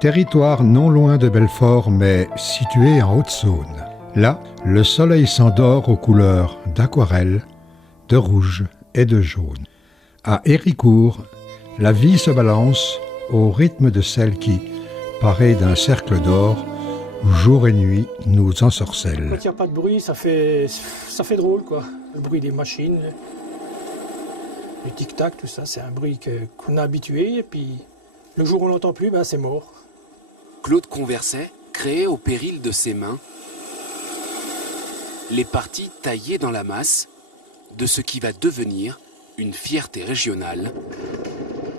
Territoire non loin de Belfort, mais situé en Haute-Saône. Là, le soleil s'endort aux couleurs d'aquarelle, de rouge et de jaune. À Héricourt, la vie se balance au rythme de celle qui, parée d'un cercle d'or, jour et nuit nous ensorcelle. Quand il n'y a pas de bruit, ça fait drôle, quoi. Le bruit des machines, le tic-tac, tout ça, c'est un bruit qu'on a habitué. Et puis, le jour où on l'entend plus, ben, c'est mort. Claude Converset créait au péril de ses mains les parties taillées dans la masse de ce qui va devenir une fierté régionale,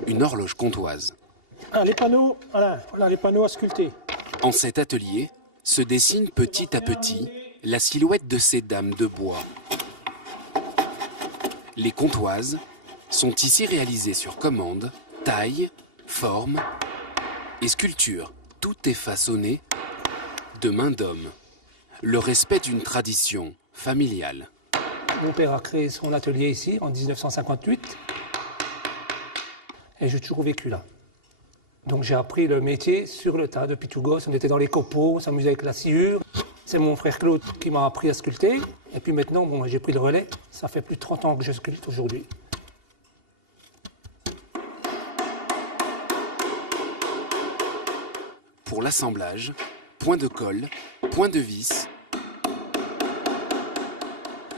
une horloge comtoise. Ah, les panneaux, voilà les panneaux à sculpter. En cet atelier se dessine petit à petit la silhouette de ces dames de bois. Les comtoises sont ici réalisées sur commande, taille, forme et sculpture. Tout est façonné de main d'homme. Le respect d'une tradition familiale. Mon père a créé son atelier ici en 1958 et j'ai toujours vécu là. Donc j'ai appris le métier sur le tas depuis tout gosse. On était dans les copeaux, on s'amusait avec la sciure. C'est mon frère Claude qui m'a appris à sculpter. Et puis maintenant, bon, j'ai pris le relais. Ça fait plus de 30 ans que je sculpte aujourd'hui. Pour l'assemblage, point de colle, point de vis,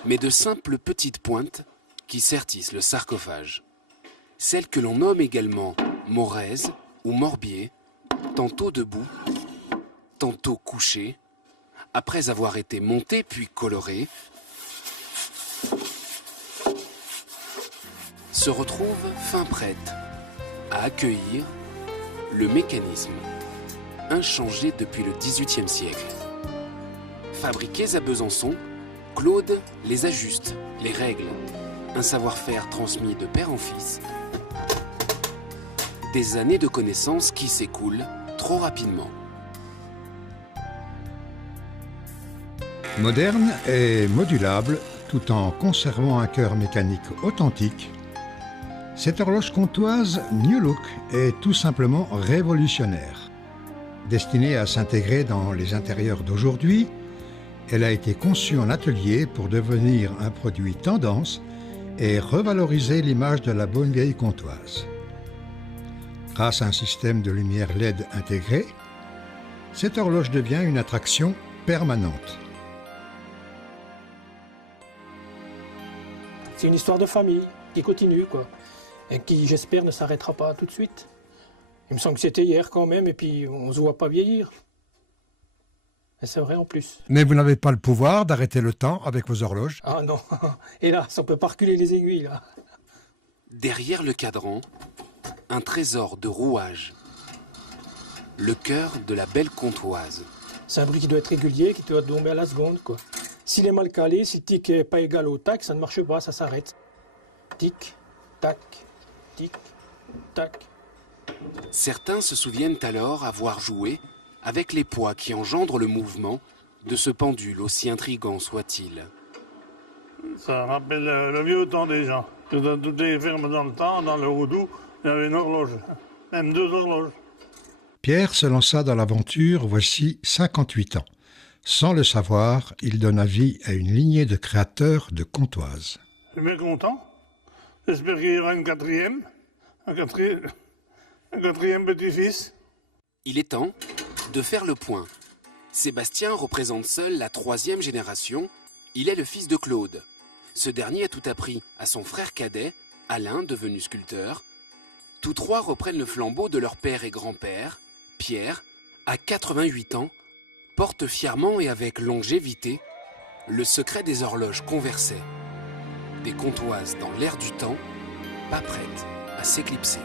mais de simples petites pointes qui sertissent le sarcophage. Celles que l'on nomme également moraises ou morbier, tantôt debout, tantôt couché, après avoir été montées puis colorées, se retrouvent fin prêtes à accueillir le mécanisme inchangé depuis le XVIIIe siècle. Fabriquées à Besançon, Claude les ajuste, les règle, un savoir-faire transmis de père en fils, des années de connaissances qui s'écoulent trop rapidement. Moderne et modulable, tout en conservant un cœur mécanique authentique, cette horloge comtoise New Look est tout simplement révolutionnaire. Destinée à s'intégrer dans les intérieurs d'aujourd'hui, elle a été conçue en atelier pour devenir un produit tendance et revaloriser l'image de la bonne vieille comtoise. Grâce à un système de lumière LED intégré, cette horloge devient une attraction permanente. C'est une histoire de famille qui continue, quoi. Et qui, j'espère, ne s'arrêtera pas tout de suite. Il me semble que c'était hier quand même, et puis on ne se voit pas vieillir. Et c'est vrai en plus. Mais vous n'avez pas le pouvoir d'arrêter le temps avec vos horloges. Ah non, hélas, on ne peut pas reculer les aiguilles, là. Derrière le cadran, un trésor de rouage. Le cœur de la belle comtoise. C'est un bruit qui doit être régulier, qui doit tomber à la seconde, quoi. S'il est mal calé, si le tic n'est pas égal au tac, ça ne marche pas, ça s'arrête. Tic, tac, tic, tac. Certains se souviennent alors avoir joué avec les poids qui engendrent le mouvement de ce pendule, aussi intrigant soit-il. Ça rappelle le vieux temps des gens. Dans toutes les fermes dans le temps, dans le Houdou, il y avait une horloge, même 2 horloges. Pierre se lança dans l'aventure voici 58 ans. Sans le savoir, il donna vie à une lignée de créateurs de comtoises. Je suis bien content. J'espère qu'il y aura un quatrième petit-fils. Il est temps de faire le point. Sébastien représente seul la 3e génération. Il est le fils de Claude. Ce dernier a tout appris à son frère cadet, Alain, devenu sculpteur. Tous 3 reprennent le flambeau de leur père et grand-père. Pierre, à 88 ans, porte fièrement et avec longévité le secret des horloges Converset. Des comtoises dans l'air du temps, pas prêtes à s'éclipser.